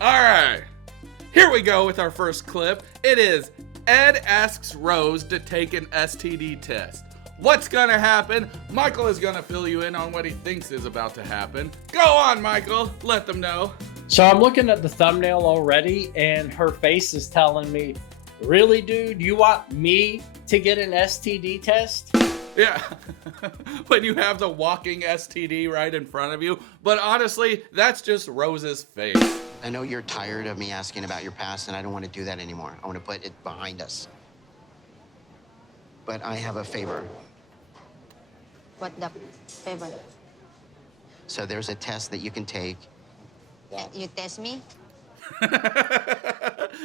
Alright, here we go with our first clip. It is Ed asks Rose to take an STD test. What's gonna happen? Michael is gonna fill you in on what he thinks is about to happen. Go on, Michael. Let them know. So I'm looking at the thumbnail already, and her face is telling me, really, dude? You want me to get an STD test? Yeah, when you have the walking STD right in front of you. But honestly, that's just Rose's face. I know you're tired of me asking about your past, and I don't want to do that anymore. I want to put it behind us. But I have a favor. What the favor? So there's a test that you can take. You test me?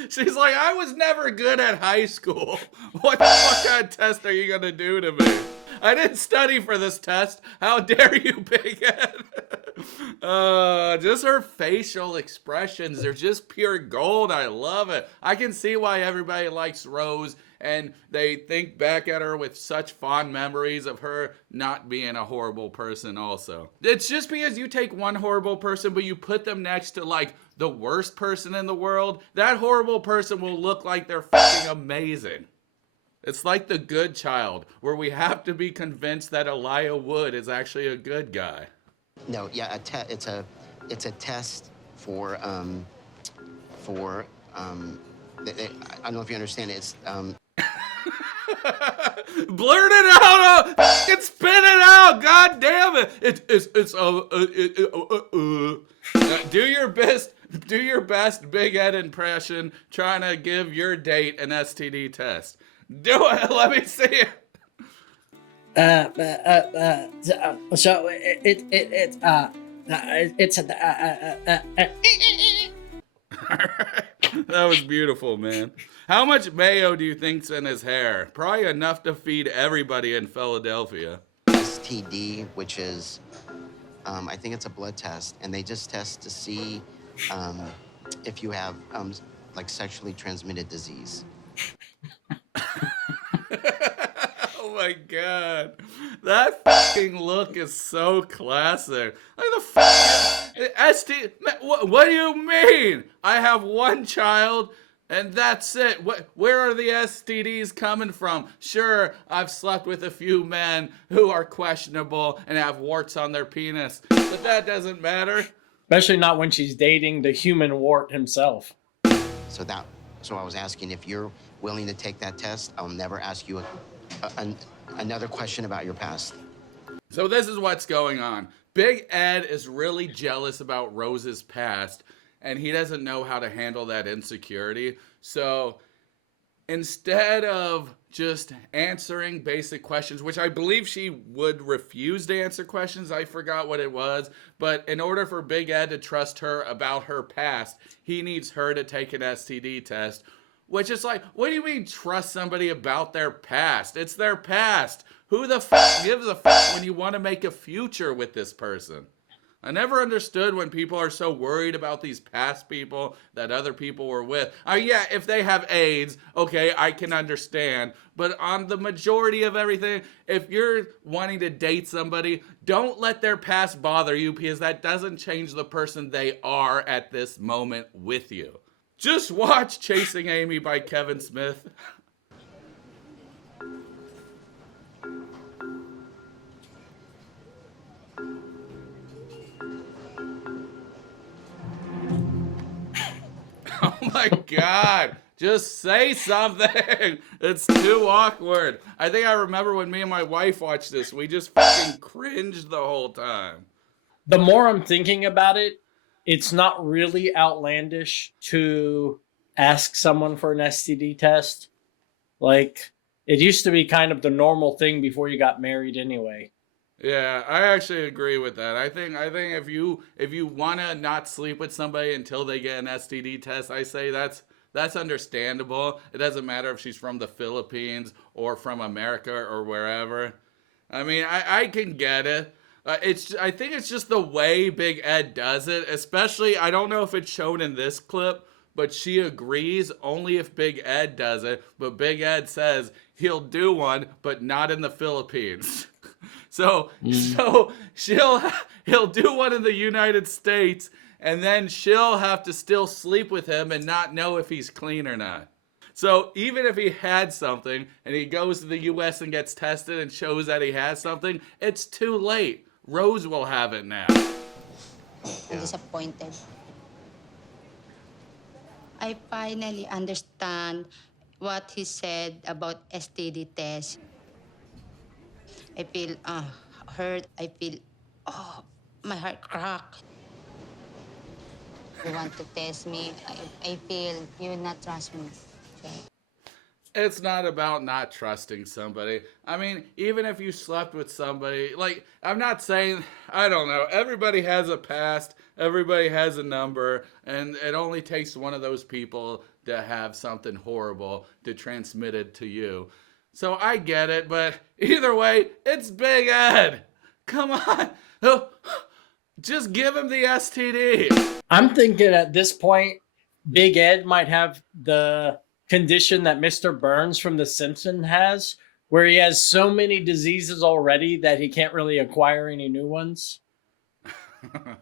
She's like, I was never good at high school. What kind of test are you gonna do to me? I didn't study for this test. How dare you, Big Ed? Just her facial expressions. They're just pure gold. I love it. I can see why everybody likes Rose, and they think back at her with such fond memories of her not being a horrible person also. It's just because you take one horrible person, but you put them next to, like, the worst person in the world, that horrible person will look like they're fucking amazing. It's like The Good Child, where we have to be convinced that Elijah Wood is actually a good guy. No, yeah, it's a test for I don't know if you understand it. It's Blurt it out! Fucking spit it out! God damn it! Do your best Big Ed impression trying to give your date an STD test. Do it. Let me see it. So it's That was beautiful, man. How much mayo do you think's in his hair? Probably enough to feed everybody in Philadelphia. STD, which is, I think it's a blood test, and they just test to see if you have like sexually transmitted disease. Oh my god. That fucking look is so classic. Like the fucking ST. What do you mean? I have one child and that's it. Where are the STDs coming from? Sure, I've slept with a few men who are questionable and have warts on their penis, but that doesn't matter. especially not when she's dating the human wart himself. So I was asking if you're willing to take that test. I'll never ask you another question about your past. So this is what's going on. Big Ed is really jealous about Rose's past, and he doesn't know how to handle that insecurity. So instead of just answering basic questions, which I believe she would refuse to answer questions, I forgot what it was, but in order for Big Ed to trust her about her past, he needs her to take an STD test, which is like, what do you mean trust somebody about their past? It's their past. Who the fuck gives a fuck when you want to make a future with this person? I never understood when people are so worried about these past people that other people were with. Yeah, if they have AIDS, okay, I can understand. But on the majority of everything, if you're wanting to date somebody, don't let their past bother you, because that doesn't change the person they are at this moment with you. Just watch Chasing Amy by Kevin Smith. Oh my God, just say something. It's too awkward. I think I remember when me and my wife watched this, we just fucking cringed the whole time. The more I'm thinking about it, it's not really outlandish to ask someone for an STD test. Like, it used to be kind of the normal thing before you got married anyway. Yeah, I actually agree with that. I think if you want to not sleep with somebody until they get an STD test, I say that's understandable. It doesn't matter if she's from the Philippines or from America or wherever. I mean, I can get it. I think it's just the way Big Ed does it, especially, I don't know if it's shown in this clip, but she agrees only if Big Ed does it, but Big Ed says he'll do one, but not in the Philippines. So he'll do one in the United States, and then she'll have to still sleep with him and not know if he's clean or not. So even if he had something and he goes to the US and gets tested and shows that he has something, it's too late. Rose will have it now. I'm disappointed. I finally understand what he said about STD test. I feel hurt. I feel, my heart cracked. You want to test me. I feel you not trust me. Okay. It's not about not trusting somebody. I mean, even if you slept with somebody, like, I'm not saying, I don't know, everybody has a past, everybody has a number, and it only takes one of those people to have something horrible to transmit it to you. So I get it, but either way, it's Big Ed. Come on. Just give him the STD. I'm thinking at this point, Big Ed might have the condition that Mr. Burns from The Simpsons has, where he has so many diseases already that he can't really acquire any new ones.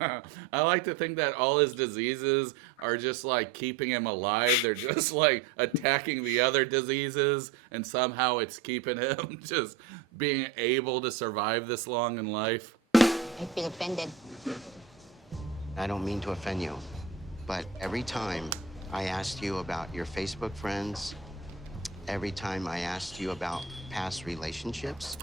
I like to think that all his diseases are just like keeping him alive. They're just like attacking the other diseases, and somehow it's keeping him just being able to survive this long in life. I feel offended. I don't mean to offend you, but every time I asked you about your Facebook friends, every time I asked you about past relationships.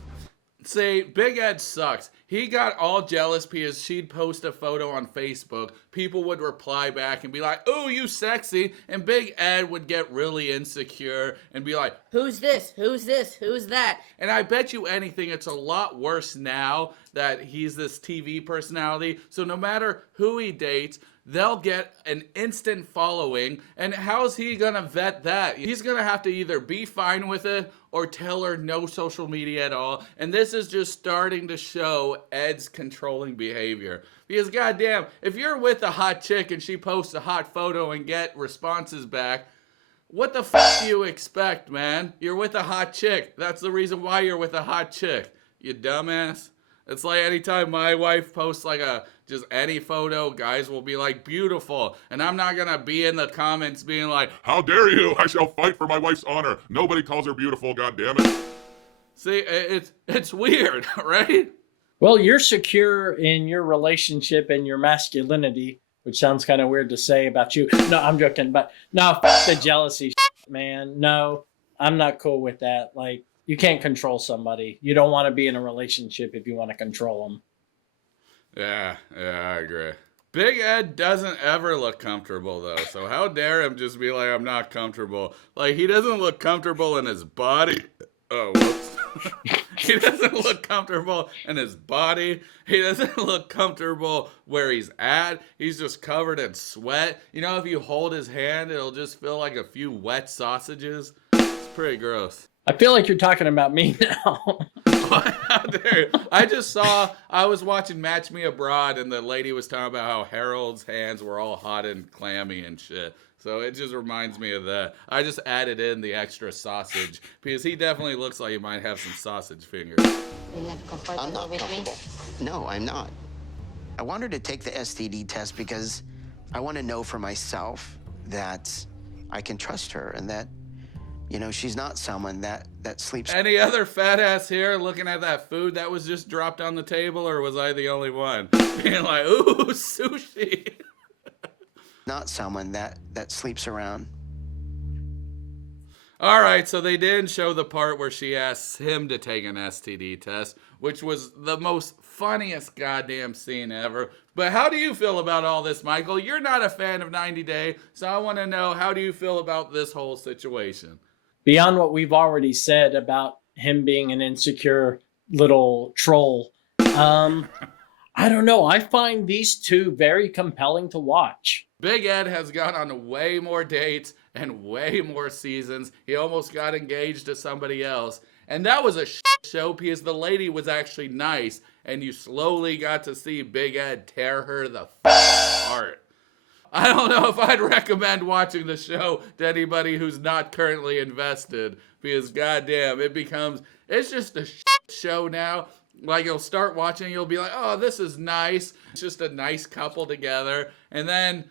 See, Big Ed sucks. He got all jealous because she'd post a photo on Facebook. People would reply back and be like, "Ooh, you sexy." And Big Ed would get really insecure and be like, "Who's this? Who's this? Who's that?" And I bet you anything, it's a lot worse now that he's this TV personality. So no matter who he dates, they'll get an instant following. And how's he gonna vet that? He's gonna have to either be fine with it or tell her no social media at all. And this is just starting to show Ed's controlling behavior. Because goddamn, if you're with a hot chick and she posts a hot photo and get responses back, what the fuck do you expect, man? You're with a hot chick. That's the reason why you're with a hot chick. You dumbass. It's like anytime my wife posts like just any photo, guys will be like, beautiful. And I'm not gonna be in the comments being like, "How dare you? I shall fight for my wife's honor. Nobody calls her beautiful, goddammit." see, it's weird, right? Well, you're secure in your relationship and your masculinity, which sounds kind of weird to say about you. No, I'm joking, but no, f- the jealousy, man. No, I'm not cool with that. Like, you can't control somebody. You don't want to be in a relationship if you want to control them. Yeah, I agree. Big Ed doesn't ever look comfortable, though, so how dare him just be like, I'm not comfortable. Like, he doesn't look comfortable in his body. Oh, whoops. He doesn't look comfortable in his body. He doesn't look comfortable where he's at. He's just covered in sweat. You know, if you hold his hand, it'll just feel like a few wet sausages. It's pretty gross. I feel like you're talking about me now. How dare you? I was watching Match Me Abroad, and the lady was talking about how Harold's hands were all hot and clammy and shit. So it just reminds me of that. I just added in the extra sausage because he definitely looks like he might have some sausage fingers. You're not I'm comfortable not with me? comfortable. No, I'm not. I want her to take the STD test because I want to know for myself that I can trust her and that, you know, she's not someone that sleeps. Any other fat ass here looking at that food that was just dropped on the table, or was I the only one being like, ooh, sushi? Not someone that sleeps around. All right, so they didn't show the part where she asks him to take an STD test, which was the most funniest goddamn scene ever. But how do you feel about all this, Michael? You're not a fan of 90 Day, so I want to know, how do you feel about this whole situation? Beyond what we've already said about him being an insecure little troll, I don't know. I find these two very compelling to watch. Big Ed has gone on way more dates and way more seasons. He almost got engaged to somebody else. And that was a show because the lady was actually nice, and you slowly got to see Big Ed tear her the apart. I don't know if I'd recommend watching the show to anybody who's not currently invested, because goddamn, it's just a show now. Like, you'll start watching, you'll be like, oh, this is nice. It's just a nice couple together. And then,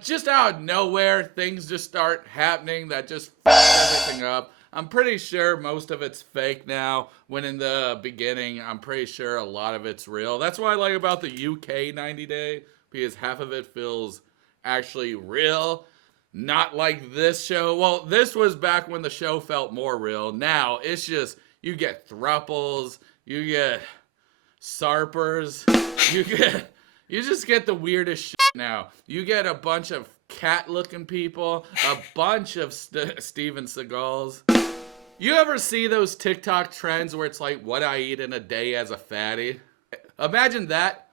just out of nowhere, things just start happening that just fucks everything up. I'm pretty sure most of it's fake now, when in the beginning, I'm pretty sure a lot of it's real. That's what I like about the UK 90 Day, because half of it feels actually real. Not like this show. Well, this was back when the show felt more real. Now, it's just, you get thruples, you get sarpers, you just get the weirdest shit now. You get a bunch of cat-looking people, a bunch of Steven Seagals. You ever see those TikTok trends where it's like, what I eat in a day as a fatty? Imagine that,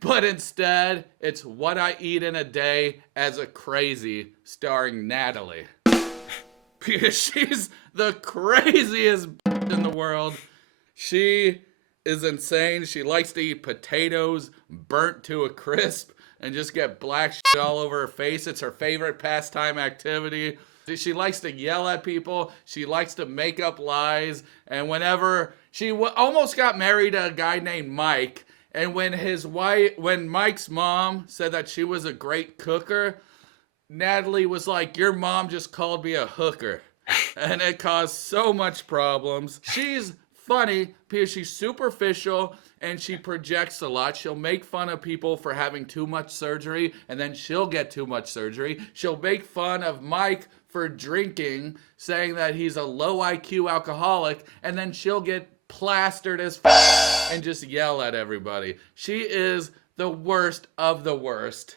but instead, it's what I eat in a day as a crazy, starring Natalie. Because she's the craziest in the world. She is insane. She likes to eat potatoes burnt to a crisp and just get black shit all over her face. It's her favorite pastime activity. She likes to yell at people. She likes to make up lies. And whenever she almost got married to a guy named Mike, and when Mike's mom said that she was a great cooker, Natalie was like, your mom just called me a hooker. And it caused so much problems. She's funny because she's superficial and she projects a lot. She'll make fun of people for having too much surgery, and then she'll get too much surgery. She'll make fun of Mike for drinking, saying that he's a low IQ alcoholic, and then she'll get plastered as and just yell at everybody. She is the worst of the worst.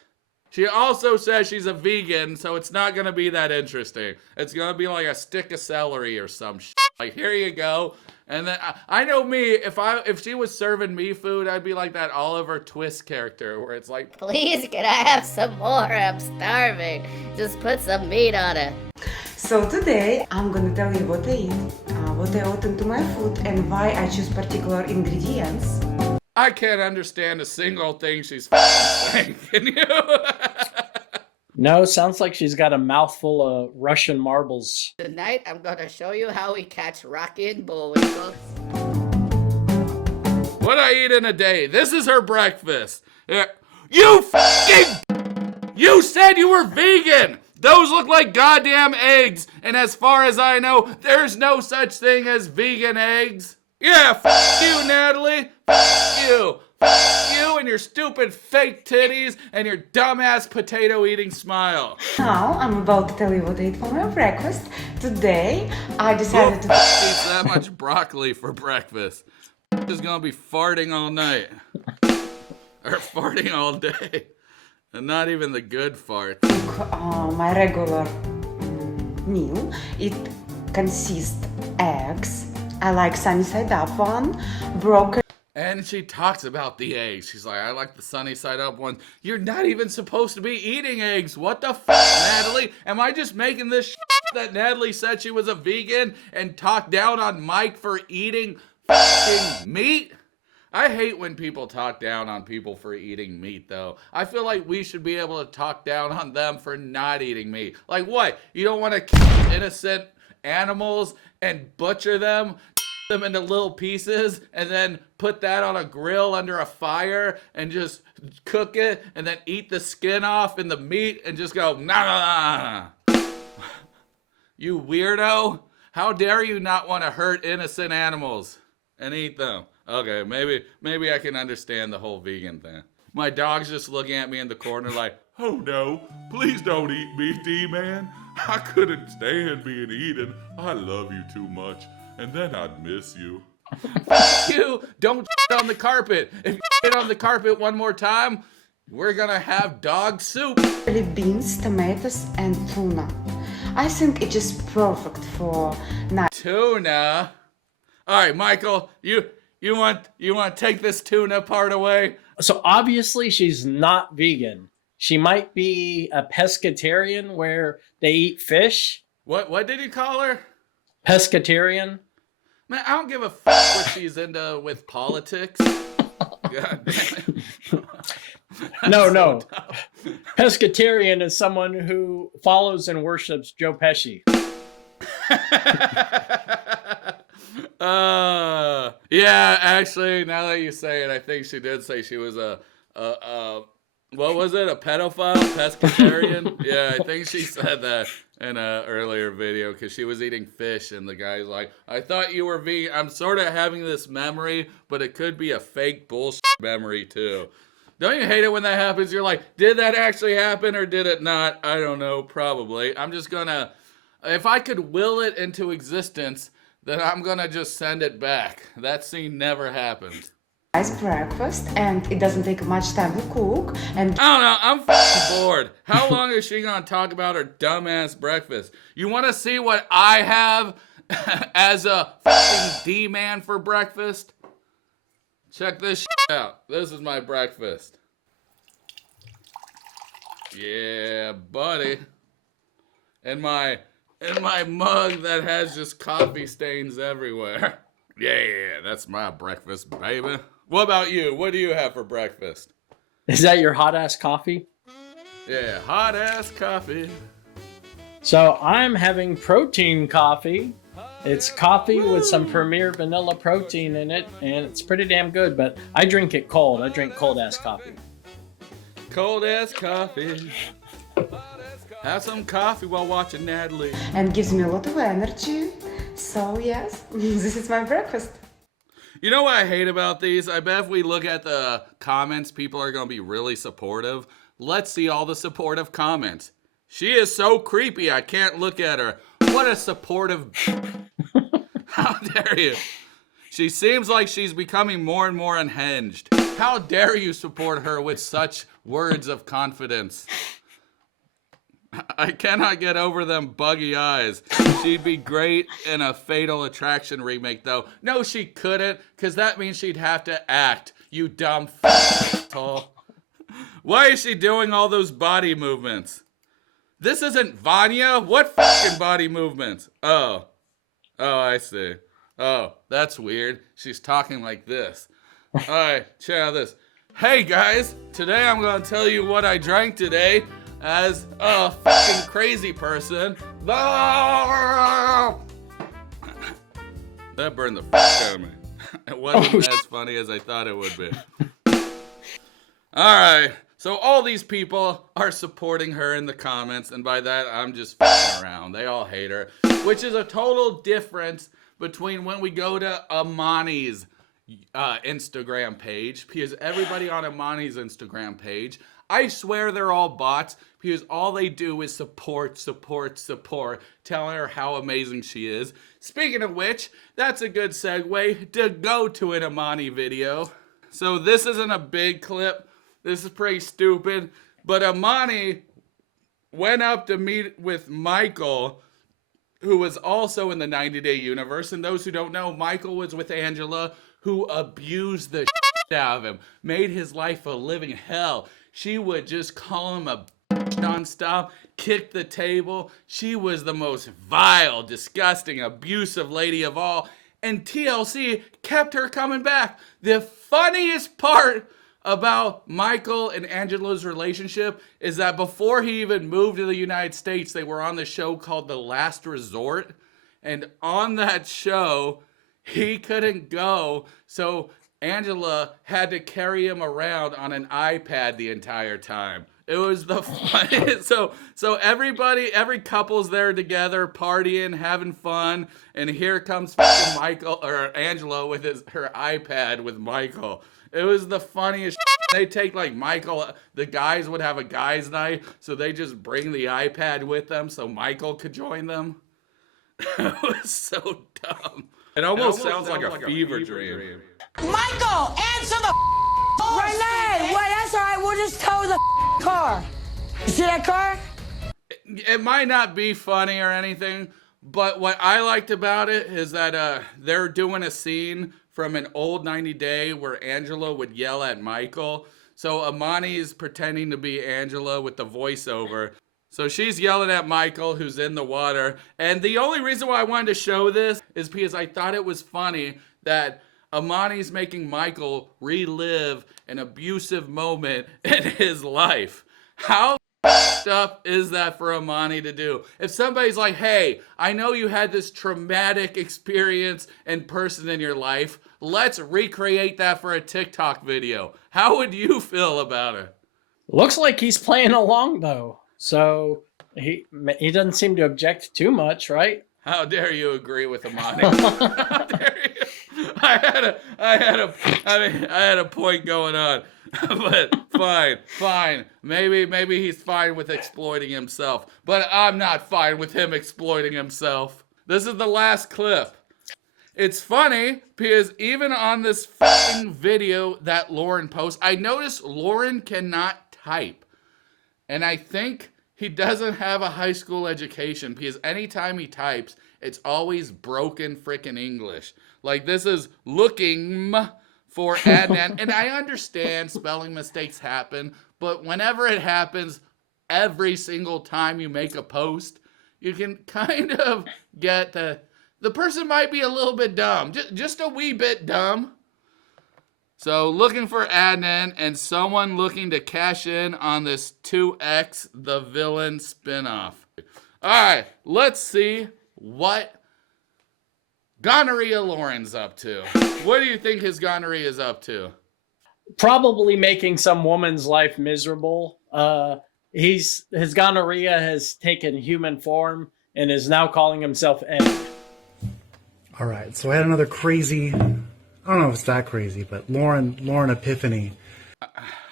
She also says she's a vegan, so it's not going to be that interesting. It's going to be like a stick of celery or some shit. Like, here you go. And then I know me, if she was serving me food, I'd be like that Oliver Twist character where it's like, Please, can I have some more? I'm starving. Just put some meat on it. So today I'm gonna tell you what I eat, what I add into my food, and why I choose particular ingredients. I can't understand a single thing she's saying. Can you? No, sounds like she's got a mouthful of Russian marbles. Tonight, I'm gonna show you how we catch Rocky and Bullwinkle. What I eat in a day. This is her breakfast. You said you were vegan. Those look like goddamn eggs. And as far as I know, there's no such thing as vegan eggs. Yeah, you, Natalie. You. You and your stupid fake titties and your dumbass potato eating smile. Now I'm about to tell you what I eat for my breakfast. Today I decided to eats that much broccoli for breakfast. Just gonna be farting all night. Or farting all day. And not even the good farts. cook my regular meal. It consists eggs. I like sunny side up one, broccoli. And she talks about the eggs. She's like, I like the sunny side up one. You're not even supposed to be eating eggs. What the fuck, Natalie? Am I just making this shit that Natalie said she was a vegan and talked down on Mike for eating fucking meat? I hate when people talk down on people for eating meat, though. I feel like we should be able to talk down on them for not eating meat. Like what? You don't want to kill innocent animals and butcher them into little pieces and then put that on a grill under a fire and just cook it and then eat the skin off and the meat and just go nah. You weirdo. How dare you not want to hurt innocent animals and eat them? Okay, maybe I can understand the whole vegan thing. My dog's just looking at me in the corner like, Oh no, please don't eat me, Dee-man. I couldn't stand being eaten. I love you too much, and then I'd miss you. you don't shit on the carpet. If you shit on the carpet one more time, we're gonna have dog soup. Beans, tomatoes, and tuna. I think it is perfect for night. Tuna. All right, Michael, you want to take this tuna part away? So obviously she's not vegan. She might be a pescatarian where they eat fish. What did you call her? Pescatarian. Man, I don't give a fuck what she's into with politics. God damn it. No. Pescatarian is someone who follows and worships Joe Pesci. Yeah, actually, now that you say it, I think she did say she was a what was it? A pedophile, pescatarian? Yeah, I think she said that in an earlier video because she was eating fish and the guy's like, I thought you were vegan. I'm sort of having this memory, but it could be a fake bullshit memory too. Don't you hate it when that happens? You're like, did that actually happen or did it not? I don't know, probably. I'm just gonna, if I could will it into existence, then I'm gonna just send it back. That scene never happened. Nice breakfast, and it doesn't take much time to cook. And I don't know, I'm fucking bored. How long is she gonna talk about her dumbass breakfast? You wanna see what I have as a fucking Dee-man for breakfast? Check this shit out. This is my breakfast. Yeah, buddy. And my mug that has just coffee stains everywhere. Yeah, that's my breakfast, baby. What about you? What do you have for breakfast? Is that your hot ass coffee? Yeah, hot ass coffee. So I'm having protein coffee. It's coffee with some Premier vanilla protein in it, and it's pretty damn good, but I drink it cold. I drink cold ass coffee. Cold ass coffee. Have some coffee while watching Natalie. and gives me a lot of energy. So yes, this is my breakfast. You know what I hate about these? I bet if we look at the comments, people are going to be really supportive. Let's see all the supportive comments. She is so creepy, I can't look at her. What a supportive... How dare you? She seems like she's becoming more and more unhinged. How dare you support her with such words of confidence? I cannot get over them buggy eyes. She'd be great in a Fatal Attraction remake, though. No, she couldn't, because that means she'd have to act, you dumb f***hole. Why is she doing all those body movements? This isn't Vanya? What fucking body movements? Oh, I see. Oh, that's weird. She's talking like this. Alright, check out this. Hey guys, today I'm going to tell you what I drank today. As a fucking crazy person. That burned the fuck out of me. It wasn't as funny as I thought it would be. Alright, so all these people are supporting her in the comments, and by that I'm just fucking around. They all hate her, which is a total difference between when we go to Ammani's Instagram page, because everybody on Ammani's Instagram page, I swear they're all bots, because all they do is support, telling her how amazing she is. Speaking of which, that's a good segue to go to an Ammani video. So this isn't a big clip, this is pretty stupid, but Ammani went up to meet with Michael, who was also in the 90-Day universe, and those who don't know, Michael was with Angela, who abused the shit out of him, made his life a living hell. She would just call him a bitch nonstop, kick the table. She was the most vile, disgusting, abusive lady of all. And TLC kept her coming back. The funniest part about Michael and Angela's relationship is that before he even moved to the United States, they were on the show called The Last Resort. And on that show, he couldn't go, so Angela had to carry him around on an iPad the entire time. It was the funniest. So every couple's there together, partying, having fun, and here comes fucking Michael or Angela with her iPad with Michael. It was the funniest. They take like Michael, the guys would have a guys' night, so they just bring the iPad with them so Michael could join them. It was so dumb. It almost sounds like a fever dream. Michael, answer the phone. Renee, wait, that's all right. We'll just tow the car. You see that car? It might not be funny or anything, but what I liked about it is that they're doing a scene from an old 90-Day where Angela would yell at Michael. So Ammani is pretending to be Angela with the voiceover. So she's yelling at Michael, who's in the water. And the only reason why I wanted to show this is because I thought it was funny that Ammani's making Michael relive an abusive moment in his life. How stuff is that for Ammani to do? If somebody's like, hey, I know you had this traumatic experience in person in your life, let's recreate that for a TikTok video. How would you feel about it? Looks like he's playing along though, so he doesn't seem to object too much, right? How dare you agree with Ammani? How dare you? I had a point going on, but fine. Maybe he's fine with exploiting himself, but I'm not fine with him exploiting himself. This is the last clip. It's funny because even on this fucking video that Loren posts, I noticed Loren cannot type. And I think he doesn't have a high school education because anytime he types, it's always broken freaking English. Like this is looking for Adnan. And I understand spelling mistakes happen, but whenever it happens, every single time you make a post, you can kind of get the person might be a little bit dumb, just a wee bit dumb. So looking for Adnan and someone looking to cash in on this 2X the villain spinoff. All right, let's see what gonorrhea Loren's up to. What do you think his gonorrhea is up to? Probably making some woman's life miserable. His gonorrhea has taken human form and is now calling himself Ed. All right, so I had another crazy, I don't know if it's that crazy, but Loren epiphany.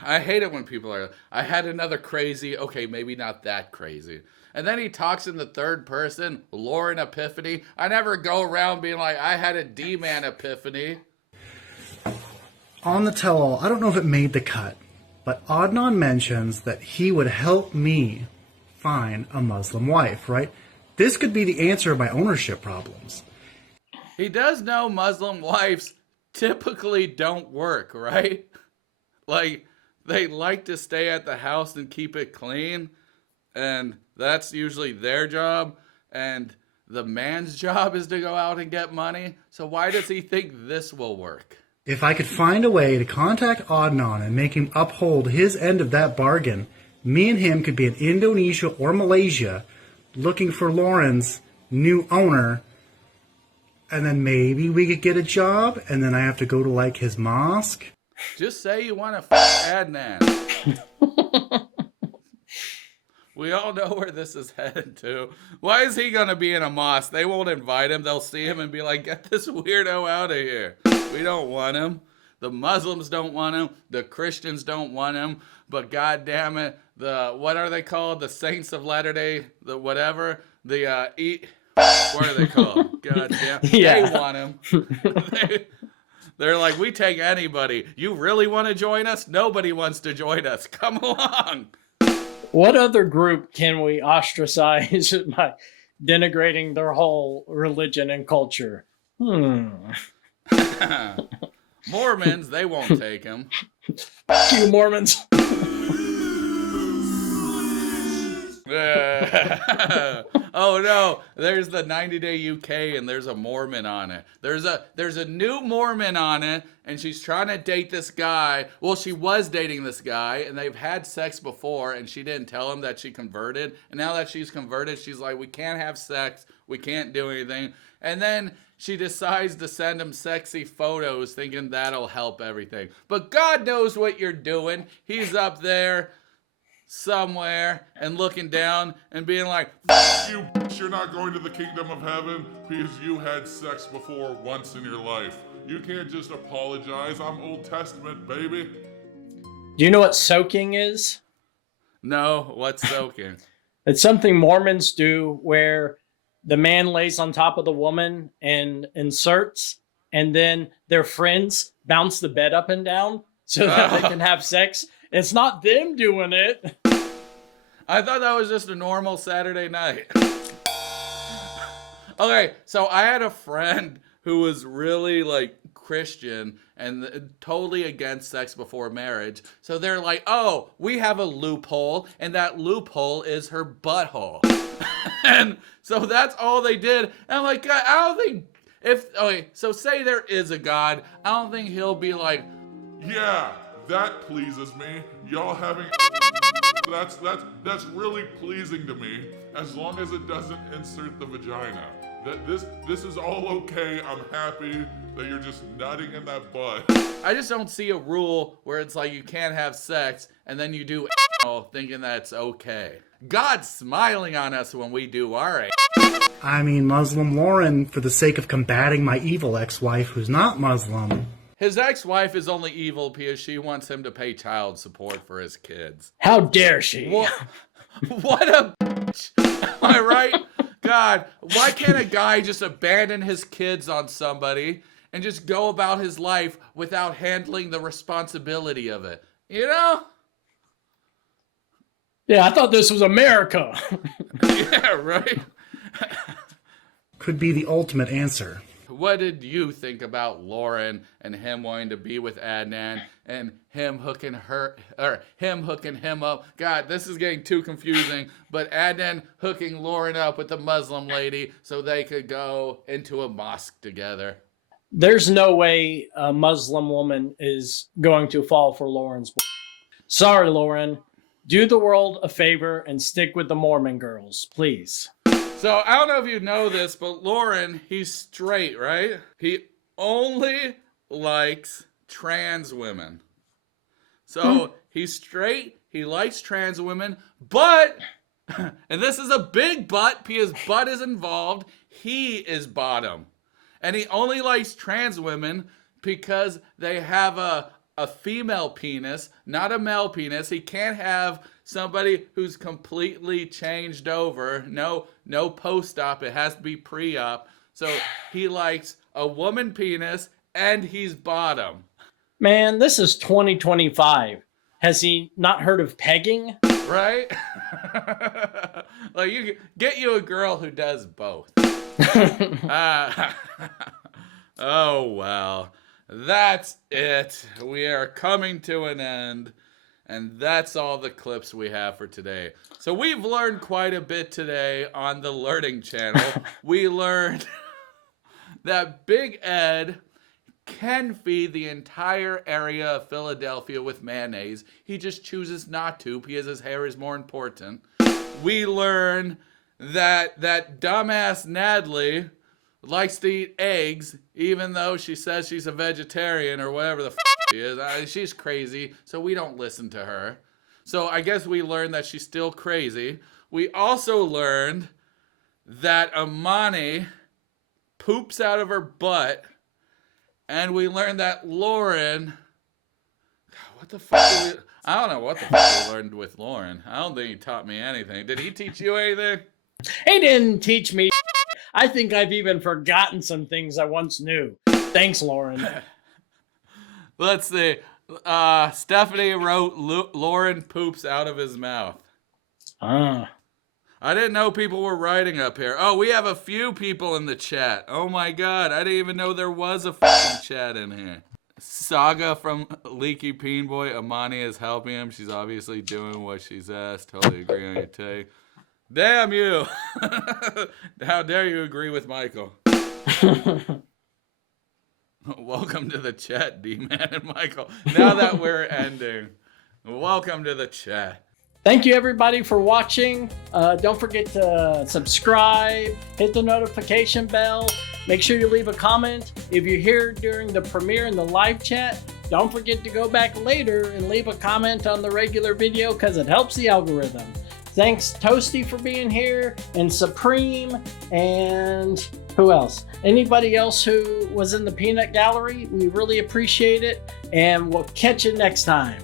I hate it when people are, I had another crazy, okay, maybe not that crazy. And then he talks in the third person, Loren epiphany. I never go around being like, I had a Dee-man epiphany. On the tell-all, I don't know if it made the cut, but Adnan mentions that he would help me find a Muslim wife, right? This could be the answer to my ownership problems. He does know Muslim wives typically don't work, right? Like, they like to stay at the house and keep it clean, and that's usually their job, and the man's job is to go out and get money. So why does he think this will work? If I could find a way to contact Adnan and make him uphold his end of that bargain, me and him could be in Indonesia or Malaysia looking for Loren's new owner, and then maybe we could get a job, and then I have to go to, like, his mosque. Just say you want to Adnan. We all know where this is headed to. Why is he going to be in a mosque? They won't invite him. They'll see him and be like, get this weirdo out of here. We don't want him. The Muslims don't want him. The Christians don't want him. But God damn it, what are they called? The Saints of Latter-day, the whatever, what are they called? God damn. Yeah. They want him. They're like, we take anybody. You really want to join us? Nobody wants to join us. Come along. What other group can we ostracize by denigrating their whole religion and culture? Mormons, they won't take him. Fuck you, Mormons. Oh no, there's the 90-day UK and there's a Mormon on it. There's a new Mormon on it, and she's trying to date this guy. Well, she was dating this guy and they've had sex before, and she didn't tell him that she converted. And now that she's converted, she's like, we can't have sex, we can't do anything. And then she decides to send him sexy photos thinking that'll help everything. But God knows what you're doing. He's up there somewhere and looking down and being like, You bitch, you're not going to the kingdom of heaven because you had sex before once in your life. You can't just apologize. I'm Old Testament, baby. Do you know what soaking is? no, what's soaking? It's something Mormons do where the man lays on top of the woman and inserts, and then their friends bounce the bed up and down so that they can have sex. It's not them doing it. I thought that was just a normal Saturday night. Okay, so I had a friend who was really like Christian and totally against sex before marriage. So they're like, oh, we have a loophole, and that loophole is her butthole. And so that's all they did. And I'm like, God, I don't think, okay, so say there is a God, I don't think he'll be like, Yeah, that pleases me. Y'all having That's really pleasing to me, as long as it doesn't insert the vagina. That this is all okay. I'm happy that you're just nutting in that butt. I just don't see a rule where it's like you can't have sex and then you do thinking that's okay. God's smiling on us when we do our I mean, Muslim Loren, for the sake of combating my evil ex-wife who's not Muslim. His ex-wife is only evil because she wants him to pay child support for his kids. How dare she? What a bitch. Am I right? God, why can't a guy just abandon his kids on somebody and just go about his life without handling the responsibility of it? You know? Yeah, I thought this was America. Yeah, right? Could be the ultimate answer. What did you think about Loren and him wanting to be with Adnan and him hooking him up? God, this is getting too confusing. But Adnan hooking Loren up with the Muslim lady so they could go into a mosque together. There's no way a Muslim woman is going to fall for Loren's. Sorry, Loren. Do the world a favor and stick with the Mormon girls, please. So, I don't know if you know this, but Loren, he's straight, right? He only likes trans women. So, he's straight, he likes trans women, but, and this is a big but, because but is involved, he is bottom. And he only likes trans women because they have a female penis, not a male penis. He can't have somebody who's completely changed over. No post-op. It has to be pre-op. So he likes a woman penis and he's bottom. Man, this is 2025. Has he not heard of pegging? Right? Like, you get you a girl who does both. Oh, well. That's it. We are coming to an end. And that's all the clips we have for today. So we've learned quite a bit today on the Learning Channel. We learned that Big Ed can feed the entire area of Philadelphia with mayonnaise. He just chooses not to because his hair is more important. We learned that dumbass Natalie likes to eat eggs, even though she says she's a vegetarian or whatever the she is. She's crazy, so we don't listen to her. So I guess we learned that she's still crazy. We also learned that Ammani poops out of her butt, and we learned that Loren... What the fuck did we... I don't know what the fuck we learned with Loren. I don't think he taught me anything. Did he teach you anything? He didn't teach me. I think I've even forgotten some things I once knew. Thanks, Loren. Let's see. Stephanie wrote, Loren poops out of his mouth. I didn't know people were writing up here. Oh, we have a few people in the chat. Oh my god, I didn't even know there was a fucking chat in here. Saga from Leaky Peen Boy. Ammani is helping him. She's obviously doing what she's asked. Totally agree on your take. Damn you. How dare you agree with Michael? Welcome to the chat, Dee-man and Michael. Now that we're ending, welcome to the chat. Thank you, everybody, for watching. Don't forget to subscribe, hit the notification bell. Make sure you leave a comment. If you're here during the premiere and the live chat, don't forget to go back later and leave a comment on the regular video because it helps the algorithm. Thanks, ToastEe, for being here, and Supreme, and who else? Anybody else who was in the peanut gallery, we really appreciate it, and we'll catch you next time.